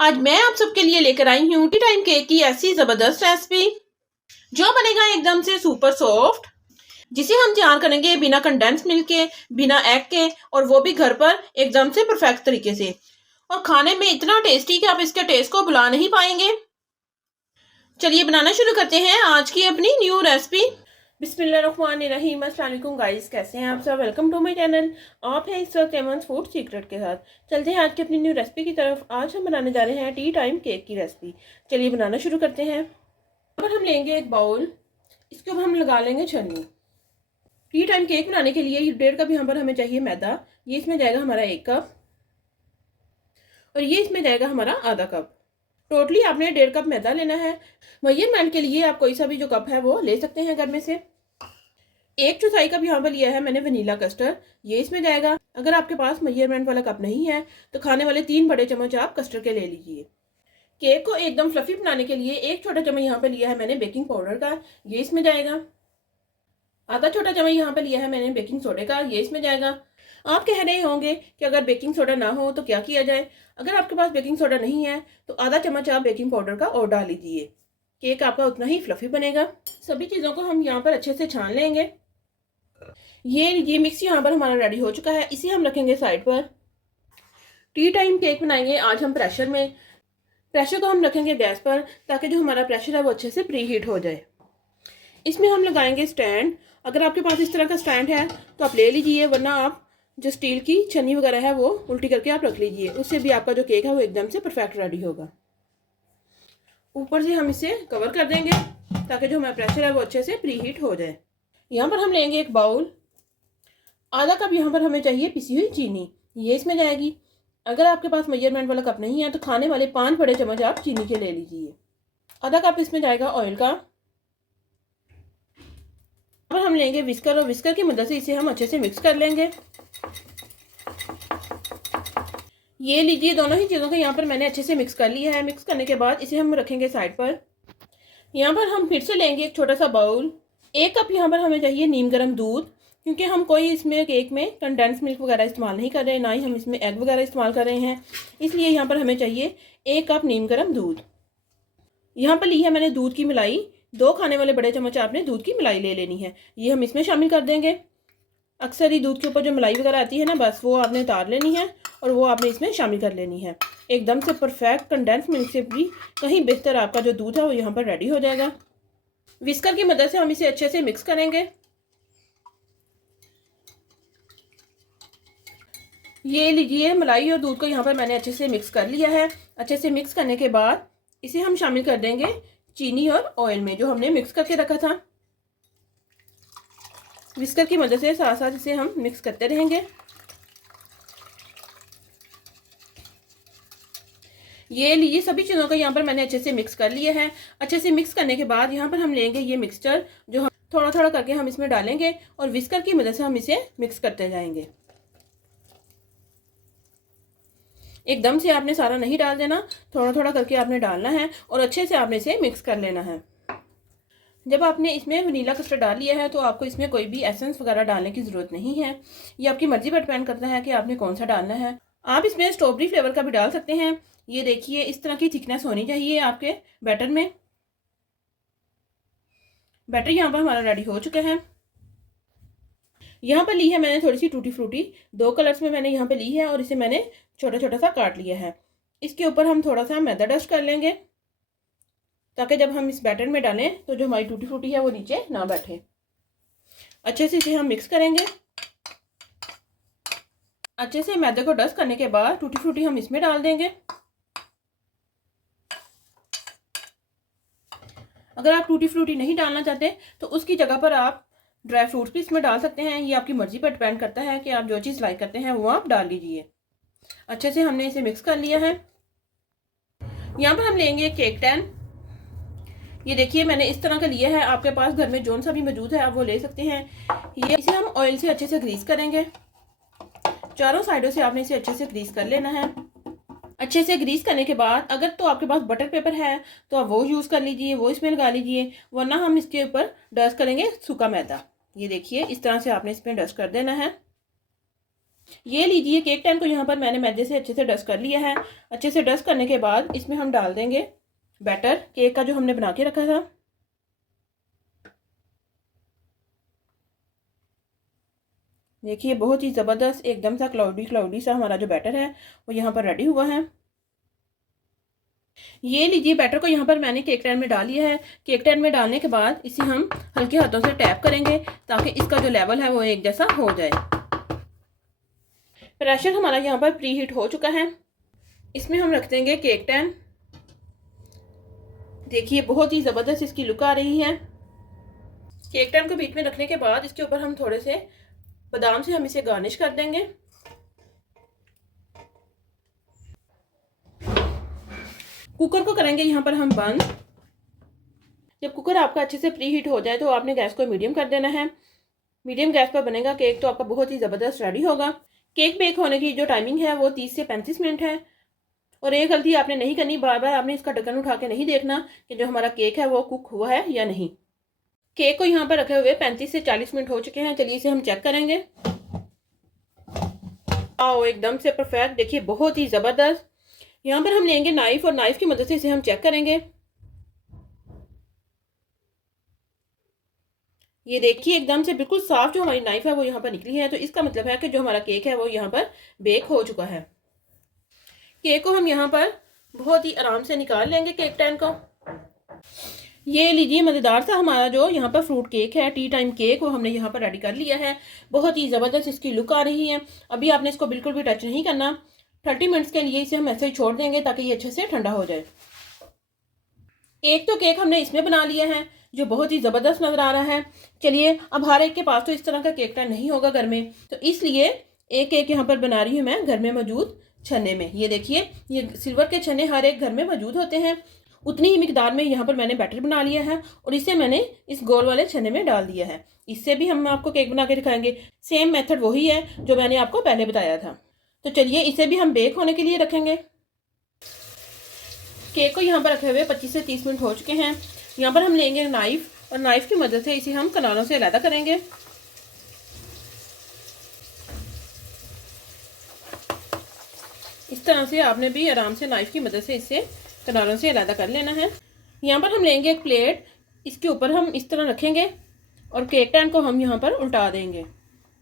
आज मैं आप सबके लिए लेकर आई हूँ टी टाइम केक की ऐसी जबरदस्त रेसिपी जो बनेगा एकदम से सुपर सॉफ्ट, जिसे हम तैयार करेंगे बिना कंडेंस मिल्क के, बिना एग के, और वो भी घर पर एकदम से परफेक्ट तरीके से, और खाने में इतना टेस्टी कि आप इसके टेस्ट को भुला नहीं पाएंगे। चलिए बनाना शुरू करते हैं आज की अपनी न्यू रेसिपी। बिस्मिल्लाहिर्रहमानिर्रहीम। अस्सलाम वालेकुम गाइस, कैसे हैं आप सब। Welcome to my channel. आप हैं इस वक्त एमन्स फूड सीक्रेट के साथ। चलते हैं आज की अपनी न्यू रेसिपी की तरफ। आज हम बनाने जा रहे हैं टी टाइम केक की रेसिपी। चलिए बनाना शुरू करते हैं। यहाँ पर हम लेंगे एक बाउल, इसके ऊपर हम लगा लेंगे छन्नी। टी टाइम केक बनाने के लिए 1.5 कप यहाँ पर हमें चाहिए मैदा। ये इसमें जाएगा हमारा 1 कप, और ये इसमें जाएगा हमारा आधा कप। टोटली आपने 1.5 कप मैदा लेना है। मेजरमेंट के लिए आप कोई सा भी जो कप है वो ले सकते हैं घर में से। 1/4 कप यहाँ पर लिया है मैंने वनीला कस्टर्ड, ये इसमें जाएगा। अगर आपके पास मेजरमेंट वाला कप नहीं है तो खाने वाले 3 बड़े चम्मच आप कस्टर्ड के ले लीजिए। केक को एकदम फ्लफी बनाने के लिए 1 छोटा चम्मच यहाँ पर लिया है मैंने बेकिंग पाउडर का, ये इसमें जाएगा। आधा छोटा चम्मच यहाँ पर लिया है मैंने बेकिंग सोडे का, ये इसमें जाएगा। आप कह रहे होंगे कि अगर बेकिंग सोडा ना हो तो क्या किया जाए। अगर आपके पास बेकिंग सोडा नहीं है तो आधा चम्मच आप बेकिंग पाउडर का और डाल लीजिए। केक आपका उतना ही फ्लफी बनेगा। सभी चीज़ों को हम यहाँ पर अच्छे से छान लेंगे। ये मिक्स यहाँ पर हमारा रेडी हो चुका है, इसे हम रखेंगे साइड पर। टी टाइम केक बनाएंगे आज हम प्रेशर में। प्रेशर को हम रखेंगे गैस पर ताकि जो हमारा प्रेशर है वो अच्छे से प्री हीट हो जाए। इसमें हम लगाएंगे स्टैंड। अगर आपके पास इस तरह का स्टैंड है तो आप ले लीजिए, वरना आप जो स्टील की छन्नी वगैरह है वो उल्टी करके आप रख लीजिए, उससे भी आपका जो केक है वो एकदम से परफेक्ट रेडी होगा। ऊपर से हम इसे कवर कर देंगे ताकि जो हमारा प्रेशर है वो अच्छे से प्री हीट हो जाए। यहाँ पर हम लेंगे एक बाउल। आधा कप यहाँ पर हमें चाहिए पिसी हुई चीनी, ये इसमें जाएगी। अगर आपके पास मेजरमेंट वाला कप नहीं है तो खाने वाले 5 बड़े चम्मच आप चीनी के ले लीजिए। आधा कप इसमें जाएगा ऑयल का। अब हम लेंगे विस्कर, और विस्कर की मदद से इसे हम अच्छे से मिक्स कर लेंगे। ये लीजिए, दोनों ही चीज़ों को यहाँ पर मैंने अच्छे से मिक्स कर लिया है। मिक्स करने के बाद इसे हम रखेंगे साइड पर। यहाँ पर हम फिर से लेंगे एक छोटा सा बाउल। 1 कप यहाँ पर हमें चाहिए नीम गर्म दूध, क्योंकि हम कोई इसमें केक में कंडेंस मिल्क वगैरह इस्तेमाल नहीं कर रहे, ना ही हम इसमें एग वगैरह इस्तेमाल कर रहे हैं, इसलिए यहाँ पर हमें चाहिए 1 कप नीम गर्म दूध। यहाँ पर ली है मैंने दूध की मलाई। 2 खाने वाले बड़े चम्मच आपने दूध की मलाई ले लेनी है, ये हम इसमें शामिल कर देंगे। अक्सर ही दूध के ऊपर जो मलाई वगैरह आती है ना, बस वो आपने उतार लेनी है और वो आपने इसमें शामिल कर लेनी है। एकदम से परफेक्ट कंडेंस मिल्क से भी कहीं बेहतर आपका जो दूध है वो यहाँ पर रेडी हो जाएगा। विस्कर की मदद से हम इसे अच्छे से मिक्स करेंगे। ये लीजिए, मलाई और दूध को यहाँ पर मैंने अच्छे से मिक्स कर लिया है। अच्छे से मिक्स करने के बाद इसे हम शामिल कर देंगे चीनी और ऑयल में, जो हमने मिक्स करके रखा था। विस्कर की मदद से साथ साथ इसे हम मिक्स करते रहेंगे। ये लीजिए, सभी चीज़ों को यहाँ पर मैंने अच्छे से मिक्स कर लिया है। अच्छे से मिक्स करने के बाद यहाँ पर हम लेंगे ये मिक्सचर, जो हम थोड़ा थोड़ा करके हम इसमें डालेंगे और विस्कर की मदद से हम इसे मिक्स करते जाएंगे। एकदम से आपने सारा नहीं डाल देना, थोड़ा थोड़ा करके आपने डालना है और अच्छे से आपने इसे मिक्स कर लेना है। जब आपने इसमें वनीला कस्टर्ड डाल लिया है तो आपको इसमें कोई भी एसेंस वगैरह डालने की ज़रूरत नहीं है। ये आपकी मर्जी पर डिपेंड करता है कि आपने कौन सा डालना है। आप इसमें स्ट्रॉबेरी फ्लेवर का भी डाल सकते हैं। ये देखिए, इस तरह की थिकनेस होनी चाहिए आपके बैटर में। बैटर यहाँ पर हमारा रेडी हो चुका है। यहाँ पर ली है मैंने थोड़ी सी टूटी फ्रूटी, 2 कलर्स में मैंने यहाँ पे ली है, और इसे मैंने छोटा छोटा सा काट लिया है। इसके ऊपर हम थोड़ा सा मैदा डस्ट कर लेंगे ताकि जब हम इस बैटर में डालें तो जो हमारी टूटी फ्रूटी है वो नीचे ना बैठे। अच्छे से इसे हम मिक्स करेंगे। अच्छे से मैदे को डस्ट करने के बाद टूटी फ्रूटी हम इसमें डाल देंगे। अगर आप टूटी फ्रूटी नहीं डालना चाहते तो उसकी जगह पर आप ड्राई फ्रूट्स भी इसमें डाल सकते हैं। ये आपकी मर्जी पर डिपेंड करता है कि आप जो चीज़ लाइक करते हैं वो आप डाल लीजिए। अच्छे से हमने इसे मिक्स कर लिया है। यहाँ पर हम लेंगे केक टैन। ये देखिए, मैंने इस तरह का लिया है। आपके पास घर में जौन सा भी मौजूद है आप वो ले सकते हैं। ये इसे हम ऑयल से अच्छे से ग्रीस करेंगे। चारों साइडों से आपने इसे अच्छे से ग्रीस कर लेना है। अच्छे से ग्रीस करने के बाद अगर तो आपके पास बटर पेपर है तो आप वो यूज़ कर लीजिए, वो इसमें लगा लीजिए, वरना हम इसके ऊपर डस्ट करेंगे सूखा मैदा। ये देखिए, इस तरह से आपने इसमें डस्ट कर देना है। ये लीजिए केक टैन को यहाँ पर मैंने मैदे से अच्छे से डस्ट कर लिया है। अच्छे से डस्ट करने के बाद इसमें हम डाल देंगे बैटर केक का जो हमने बना के रखा था। देखिए बहुत ही ज़बरदस्त एकदम सा क्लाउडी क्लाउडी सा हमारा जो बैटर है वो यहाँ पर रेडी हुआ है। ये लीजिए बैटर को यहाँ पर मैंने केक टैन में डाल लिया है। केक टैन में डालने के बाद इसे हम हल्के हाथों से टैप करेंगे ताकि इसका जो लेवल है वो एक जैसा हो जाए। प्रेशर हमारा यहाँ पर प्री हीट हो चुका है। इसमें हम रख देंगे केक टैन। देखिए बहुत ही ज़बरदस्त इसकी लुक आ रही है। केक टैन को बीच में रखने के बाद इसके ऊपर हम थोड़े से बादाम से हम इसे गार्निश कर देंगे। कुकर को करेंगे यहाँ पर हम बंद। जब कुकर आपका अच्छे से प्री हीट हो जाए तो आपने गैस को मीडियम कर देना है। मीडियम गैस पर बनेगा केक तो आपका बहुत ही ज़बरदस्त रेडी होगा। केक बेक होने की जो टाइमिंग है वो 30 से 35 मिनट है। और एक गलती आपने नहीं करनी, बार बार आपने इसका ढक्कन उठा के नहीं देखना कि जो हमारा केक है वो कुक हुआ है या नहीं। केक को यहाँ पर रखे हुए 35 से 40 मिनट हो चुके हैं। चलिए इसे हम चेक करेंगे। आओ एकदम से परफेक्ट, देखिए बहुत ही ज़बरदस्त। यहाँ पर हम लेंगे नाइफ और नाइफ की मदद से इसे हम चेक करेंगे। ये देखिए एकदम से बिल्कुल साफ जो हमारी नाइफ है वो यहाँ पर निकली है। तो इसका मतलब है कि जो हमारा केक है वो यहाँ पर बेक हो चुका है। केक को हम यहाँ पर बहुत ही आराम से निकाल लेंगे केक टैन को। ये लीजिए मज़ेदार सा हमारा जो यहाँ पर फ्रूट केक है, टी टाइम केक, वो हमने यहाँ पर रेडी कर लिया है। बहुत ही ज़बरदस्त इसकी लुक आ रही है। अभी आपने इसको बिल्कुल भी टच नहीं करना। 30 मिनट्स के लिए इसे हम ऐसे ही छोड़ देंगे ताकि ये अच्छे से ठंडा हो जाए। एक तो केक हमने इसमें बना लिया है जो बहुत ही ज़बरदस्त नज़र आ रहा है। चलिए अब हर एक के पास तो इस तरह का केक टैन नहीं होगा घर में, तो इसलिए एक केक यहाँ पर बना रही हूँ मैं घर में मौजूद छन्ने में। ये देखिए ये सिल्वर के छन्ने हर एक घर में मौजूद होते हैं। उतनी ही मिकदार में यहाँ पर मैंने बैटर बना लिया है और इसे मैंने इस गोल वाले छन्ने में डाल दिया है। इससे भी हम आपको केक बना के दिखाएंगे। सेम मेथड वही है जो मैंने आपको पहले बताया था। तो चलिए इसे भी हम बेक होने के लिए रखेंगे। केक को यहाँ पर रखे हुए 25 से 30 मिनट हो चुके हैं। यहाँ पर हम लेंगे नाइफ और नाइफ की मदद से इसे हम किनारों से अलग करेंगे। इस तरह से आपने भी आराम से नाइफ की मदद से इसे किनारों से अलग कर लेना है। यहाँ पर हम लेंगे एक प्लेट, इसके ऊपर हम इस तरह रखेंगे और केक टैन को हम यहाँ पर उल्टा देंगे।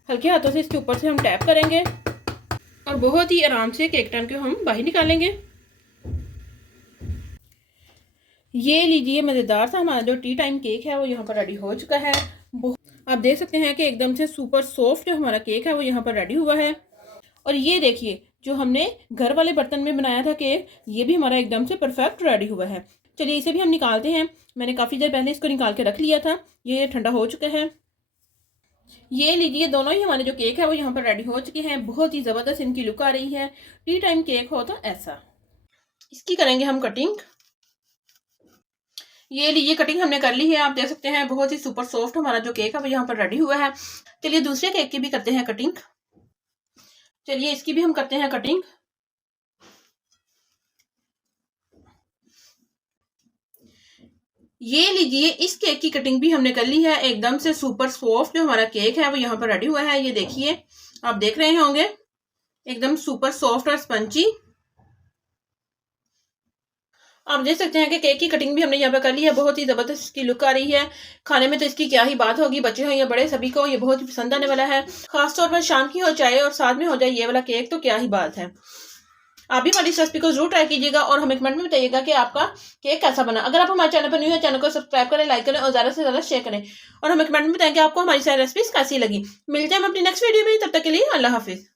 हल्के हाथों से इसके ऊपर से हम टैप करेंगे और बहुत ही आराम से केक टैन को हम बाहर निकालेंगे। ये लीजिए मज़ेदार सा हमारा जो टी टाइम केक है वो यहाँ पर रेडी हो चुका है। आप देख सकते हैं कि एकदम से सुपर सॉफ्ट जो हमारा केक है वो यहाँ पर रेडी हुआ है। और ये देखिए जो हमने घर वाले बर्तन में बनाया था केक, ये भी हमारा एकदम से परफेक्ट रेडी हुआ है। चलिए इसे भी हम निकालते हैं। मैंने काफ़ी देर पहले इसको निकाल के रख लिया था, ये ठंडा हो चुका है। ये लीजिए दोनों ही हमारे जो केक है वो यहाँ पर रेडी हो चुके हैं। बहुत ही ज़बरदस्त इनकी लुक आ रही है। टी टाइम केक हो तो ऐसा। इसकी करेंगे हम कटिंग। ये लीजिए कटिंग हमने कर ली है। आप देख सकते हैं बहुत ही सुपर सॉफ्ट हमारा जो केक है वो यहाँ पर रेडी हुआ है। चलिए दूसरे केक की भी करते हैं कटिंग। चलिए इसकी भी हम करते हैं कटिंग। ये लीजिए इस केक की कटिंग भी हमने कर ली है। एकदम से सुपर सॉफ्ट जो हमारा केक है वो यहाँ पर रेडी हुआ है। ये देखिए आप देख रहे होंगे एकदम सुपर सॉफ्ट और स्पंची। आप देख सकते हैं कि केक की कटिंग भी हमने यहाँ पर कर ली है। बहुत ही ज़बरदस्त इसकी लुक आ रही है। खाने में तो इसकी क्या ही बात होगी, बच्चे हो या बड़े सभी को ये बहुत ही पसंद आने वाला है। खासतौर पर शाम की हो चाय और साथ में हो जाए ये वाला केक तो क्या ही बात है। आप भी हमारी इस रेसिपी को जरूर ट्राई कीजिएगा और हमें कमेंट में बताइएगा कि आपका केक कैसा बना। अगर आप हमारे चैनल पर न्यू है, चैनल को सब्सक्राइब करें, लाइक करें और ज़्यादा से ज़्यादा शेयर करें और हमें कमेंट में बताएं कि आपको हमारी सारी रेसिपीज कैसी लगी। मिलते हैं हम अपनी नेक्स्ट वीडियो में, तब तक के लिए अल्लाह हाफिज़।